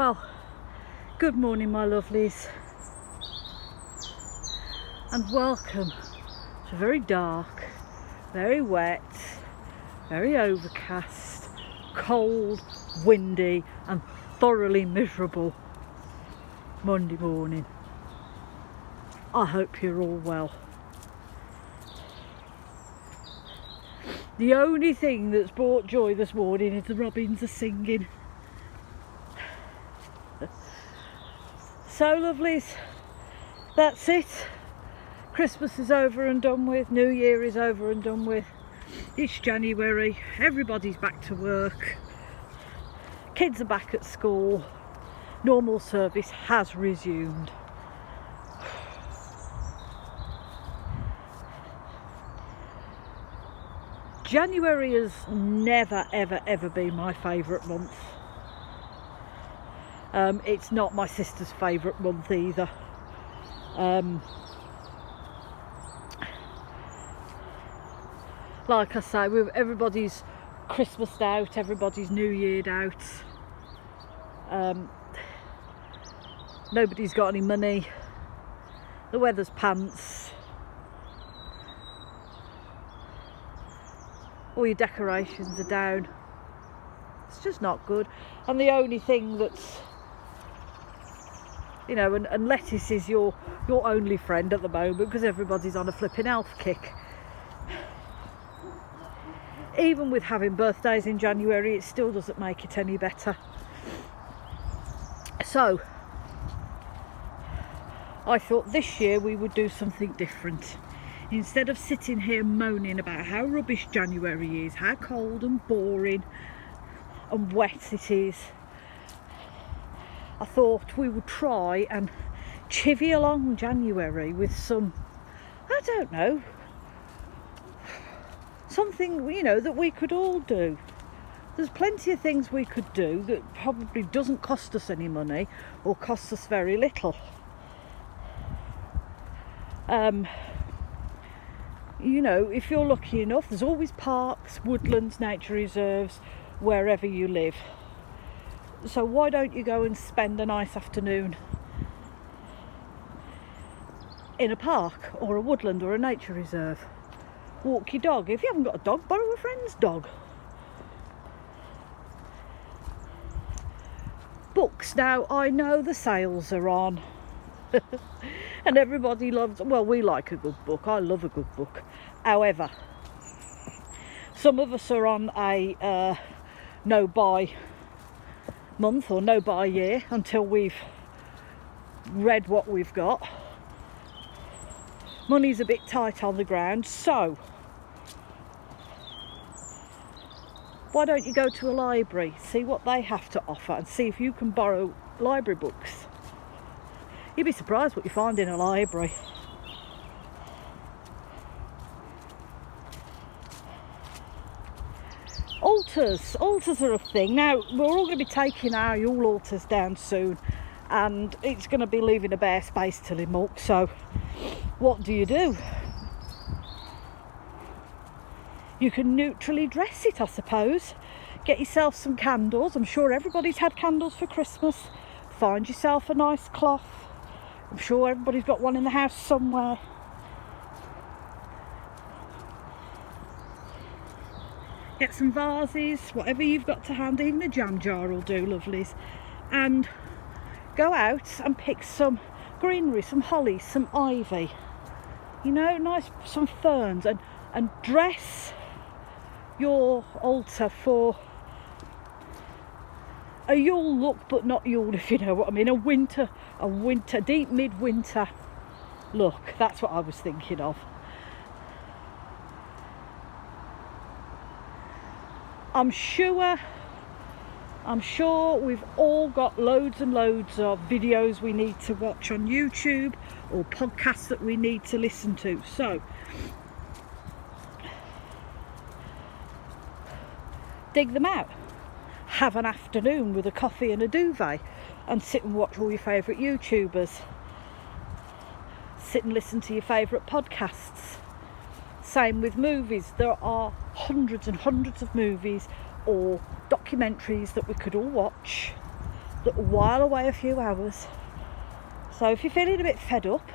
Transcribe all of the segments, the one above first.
Well, good morning my lovelies, and welcome to very dark, very wet, very overcast, cold, windy and thoroughly miserable Monday morning. I hope you're all well. The only thing that's brought joy this morning is the robins are singing. So lovelies, that's it. Christmas is over and done with, New Year is over and done with. It's January, everybody's back to work, kids are back at school, normal service has resumed. January has never ever been my favourite month. It's not my sister's favourite month either. Like I say, everybody's Christmased out, everybody's New Year'd out. Nobody's got any money. The weather's pants. All your decorations are down. It's just not good. And the only thing that's, you know, and lettuce is your only friend at the moment because everybody's on a flipping health kick. Even with having birthdays in January, it still doesn't make it any better. So I thought this year we would do something different. Instead of sitting here moaning about how rubbish January is, how cold and boring and wet it is, I thought we would try and chivvy along January with some, I don't know, something, you know, that we could all do. There's plenty of things we could do that probably doesn't cost us any money or costs us very little. You know, if you're lucky enough, there's always parks, woodlands, nature reserves, wherever you live. So why don't you go and spend a nice afternoon in a park or a woodland or a nature reserve? Walk your dog. If you haven't got a dog, borrow a friend's dog. Books. Now, I know the sales are on. And everybody loves, well, we like a good book. I love a good book. However, some of us are on a no buy month or no buy year until we've read what we've got. Money's a bit tight on the ground, so why don't you go to a library, see what they have to offer and see if you can borrow library books. You'd be surprised what you find in a library. Altars are a thing. Now, we're all going to be taking our Yule altars down soon, and it's going to be leaving a bare space till in muck, so what do? You can neutrally dress it, I suppose. Get yourself some candles. I'm sure everybody's had candles for Christmas. Find yourself a nice cloth. I'm sure everybody's got one in the house somewhere. Get some vases, whatever you've got to hand, even a jam jar will do, lovelies. And go out and pick some greenery, some holly, some ivy. You know, nice, some ferns, and dress your altar for a Yule look, but not Yule, if you know what I mean. A winter, deep midwinter look. That's what I was thinking of. I'm sure we've all got loads and loads of videos we need to watch on YouTube or podcasts that we need to listen to. So dig them out. Have an afternoon with a coffee and a duvet and sit and watch all your favourite YouTubers. Sit and listen to your favourite podcasts. Same with movies. There are hundreds and hundreds of movies or documentaries that we could all watch that will while away a few hours. So if you're feeling a bit fed up,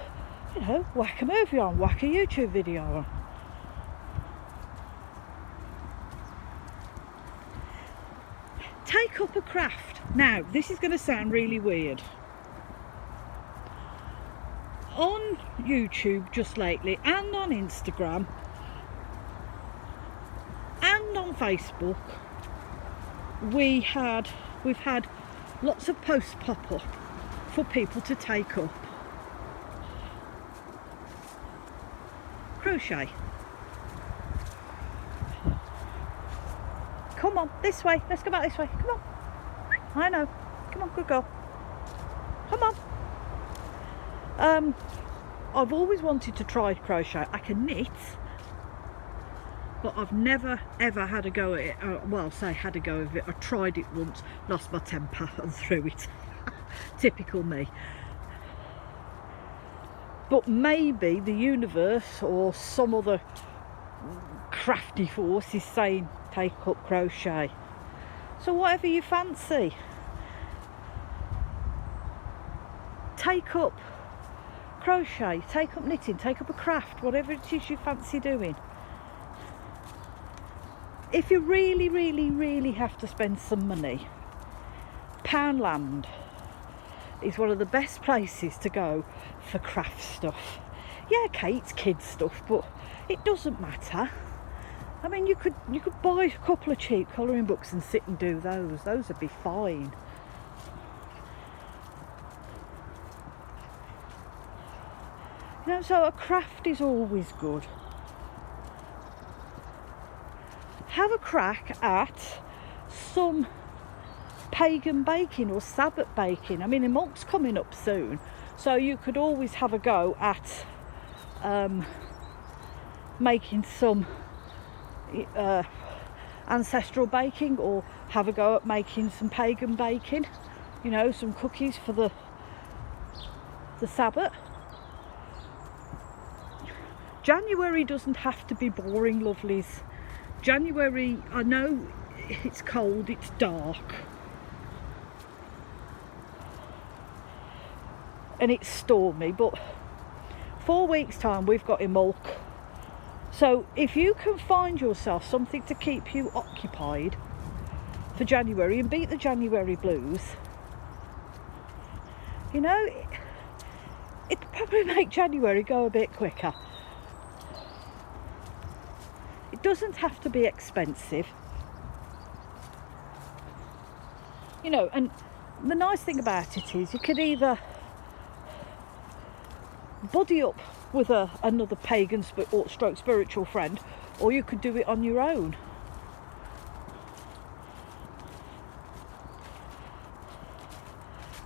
you know, whack a movie on, whack a YouTube video on. Take up a craft. Now, this is going to sound really weird. On YouTube just lately, and on Instagram, and on Facebook, we've had lots of posts pop up for people to take up crochet. Come on, this way. Let's go back this way. Come on. I know. Come on, good girl. Come on. I've always wanted to try crochet. I can knit, but I've never ever had a go at it. Well, say had a go of it. I tried it once, lost my temper and threw it. Typical me. But maybe the universe or some other crafty force is saying take up crochet. So whatever you fancy, take up crochet, take up knitting, take up a craft, whatever it is you fancy doing. If you really have to spend some money, Poundland is one of the best places to go for craft stuff. Yeah, okay, it's kids stuff, but it doesn't matter. I mean, you could buy a couple of cheap colouring books and sit and do those. Those would be fine. You know, so a craft is always good. Have a crack at some pagan baking or Sabbath baking. I mean, a month's coming up soon, so you could always have a go at making some ancestral baking, or have a go at making some pagan baking. You know, some cookies for the Sabbath. January doesn't have to be boring, lovelies. January, I know it's cold, it's dark, and it's stormy, but 4 weeks time we've got Imulk. So if you can find yourself something to keep you occupied for January and beat the January blues, you know, it'd probably make January go a bit quicker. It doesn't have to be expensive, you know, and the nice thing about it is you could either buddy up with another pagan or stroke spiritual friend, or you could do it on your own.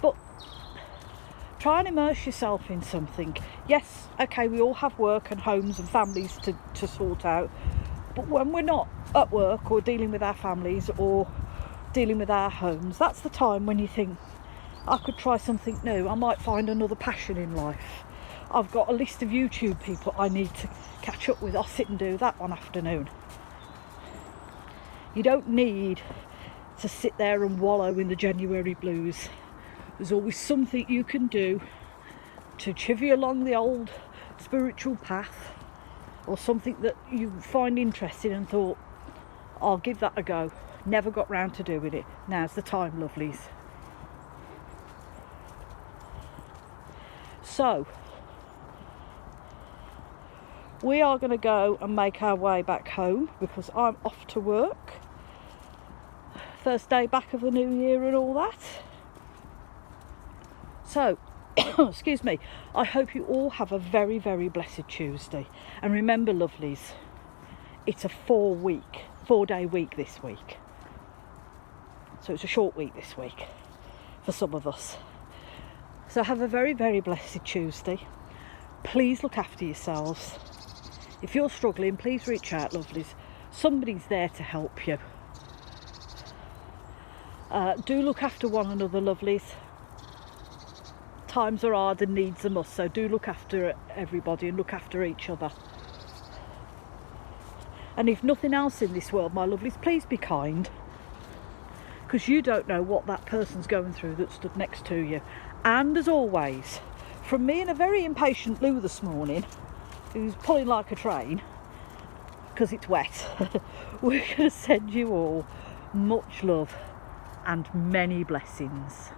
But try and immerse yourself in something. Yes, okay, we all have work and homes and families to sort out, but when we're not at work or dealing with our families or dealing with our homes, that's the time when you think, I could try something new. I might find another passion in life. I've got a list of YouTube people I need to catch up with. I'll sit and do that one afternoon. You don't need to sit there and wallow in the January blues. There's always something you can do to chivvy along the old spiritual path, or something that you find interesting and thought, I'll give that a go. Never got round to doing it. Now's the time, lovelies. So we are going to go and make our way back home because I'm off to work. First day back of the new year and all that. So, excuse me, I hope you all have a very blessed Tuesday. And remember, lovelies, it's a 4-day week this week. So it's a short week this week for some of us. So have a very blessed Tuesday. Please look after yourselves. If you're struggling, please reach out, lovelies. Somebody's there to help you. Do look after one another, lovelies. Times are hard and needs a must, so do look after everybody and look after each other. And if nothing else in this world, my lovelies, please be kind. because you don't know what that person's going through that stood next to you. And as always, from me and a very impatient Lou this morning, who's pulling like a train because it's wet, we're going to send you all much love and many blessings.